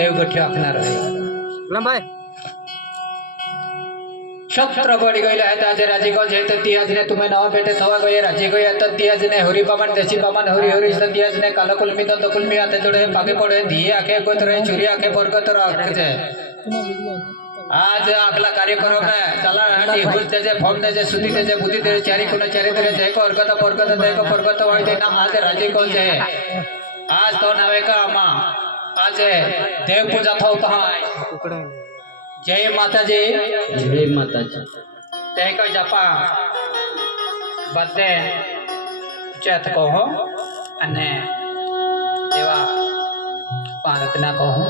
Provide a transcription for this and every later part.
देवगठ्य आखना रहे भाई शस्त्र पड़ी गई है ताजे राजी को जे तियाज ने तुम्हें नवा बेटे थवा गए राजी गए त तियाज ने हरि पवन देसी पवन हरि हरि स तियाज ने काला कुलमी तो कुलमी आते जोड़े पागे पड़े दिए आके कोत रहे चुरी आके परगत रख जे आज अगला कार्यक्रम में चला हटी हुल दे जे फॉर्म दे जे सुधी दे जे बुद्धि दे चारी कोने चारी दे जे को परगत परगत होई देना आज राजी को जे आज तो नवे का अम्मा आज देव पूजा थो कहां जय माता जी जय माता जी तय को जपा बदे चेत को हो अने देवा पारतना को हो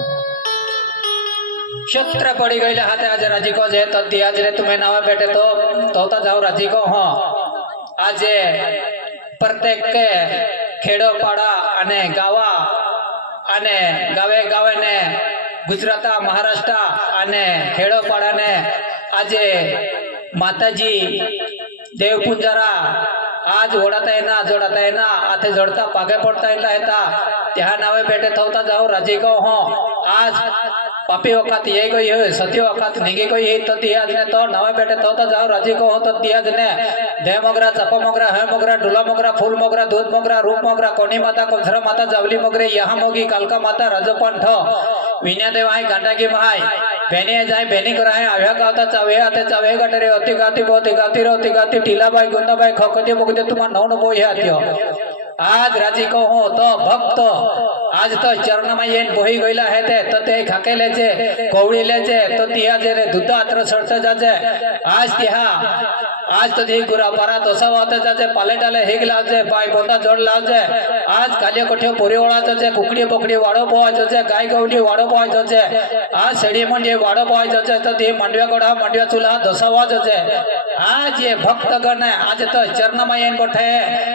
शस्त्र पड़ी गई हाथे आज राजी को जे तो दिया जे तुम्हें नावे बेटे तो जाओ राजी को हो आज प्रत्येक के खेड़ो पाड़ा अने गावा अने गावे गावे ने गुजरात महाराष्ट्र अने खेड़ोपाड़ा ने आज माताजी देव पुंजारा आज जोड़ता है ना आते जोड़ता पागे पड़ता है त्या नावे बेटे थवता जाओ राजी को हो आज पापी वक़्त ये गई है सत्य वक़्त निगी गई है तो दियाज ने तो नावे बेटे थवता जाओ राजी को हो तो दियाज ने दे मोगरा चपा मोगरा है मोगरा ढूला मोगरा फूल मोगरा दूध मोगरा रूप मोगरा कोनी माता कुंसरा माता जावली मोगरे यहाँ मोगी कालका माता राजपंठ विन्या देव आहे गांडागी महाय बेनी जाय बेनी कराय आव्या गावता चावे आते चावे गटरे अति गाती बोती गाती रोती गाती टीलाबाई गुंदाबाई खकदे बगदे तुम्हारा नौन बोई हात्यो आज राजी को हो तो भक्त आज तो चरण में येन बोही गईला है ते खाके लेजे कोवड़ी लेजे तो तिहा जे रे दूध आत्र सड़ते जाजे आज तिहा आज तो धी गुरा पारा तो सब आते जाजे पाले डाले हिग लावजे पाई बोंदा जोड़ लावजे आज काले कोठे पूरी ओळा जाजे कुकड़ी बकड़ी वाड़ो बोय जाजे गाय गौडी वाड़ो बोय जाजे आज सेड़ी मंडी वाड़ो बोय जाजे तो धी मंडवा गोड़ा मंडवा चूल्हा दसवा जाजे आज ये भक्त गण आज तो चरण में येन कोठे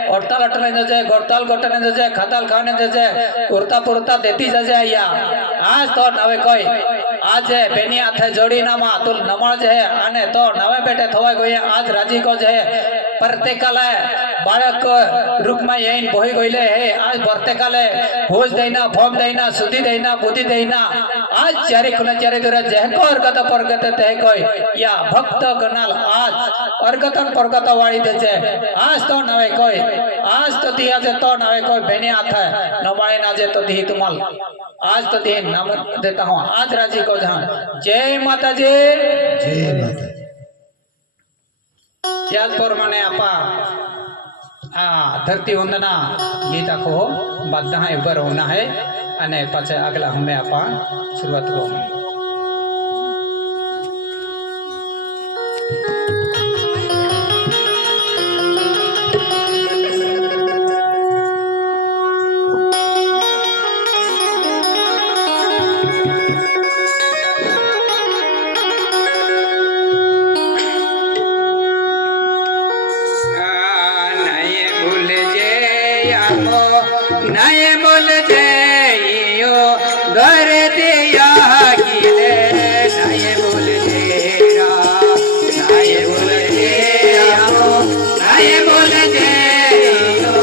औरताल अटने जाजे गोरताल गोटने जाजे खताल खाने जाजे उरता पुरता देती जाजे या आज तो नवे कोई आज बेनी हाथे जोड़ी नामा तुल नमळ जे आने तो नवे बेटे थवाय गए आज राजी को जे प्रत्येकाले बाळक रूप में येन बोही गईले हे आज प्रत्येकाले होश देना फॉर्म देना सुधी देना बुद्धि देना आज चारी खुने चारी दूर जे को अर्गत परगत ते कोई या भक्त गणाल आज अर्गतन परगत वाली दे जे आज तो नवे कोई आज तो दिया जे तो नवे कोई बेनी हाथे नमाळे ना जे तो दी तुमल आज तो दी नाम देता हूँ आज राजी को जहां जय माता जी जय माता त्याच प्रमाणे आपा धरती वंदना गीत आखो बाधा है ऊपर होना है अने पाछे अगला हमें आपा शुरुआत करो नये बोल जइयो घर दिया गिले नये बोल जेरा नये बोल जेरा नये बोल जइयो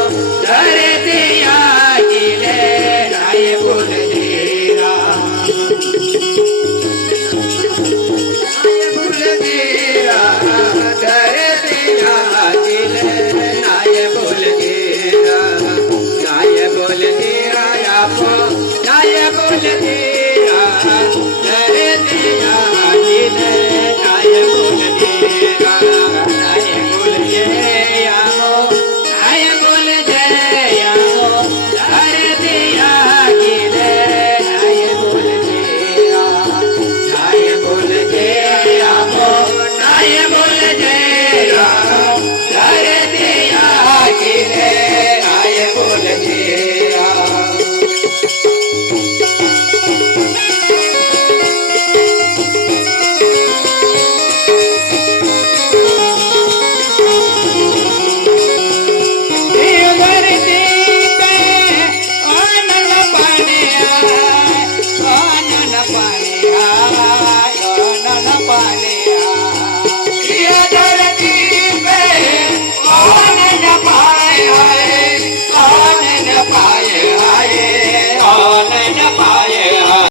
घर दिया गिले नये बोल जेरा नये बोल जेरा घर दिया गिले नये बोल जेरा बोल तेरा या नाय बोल तेरा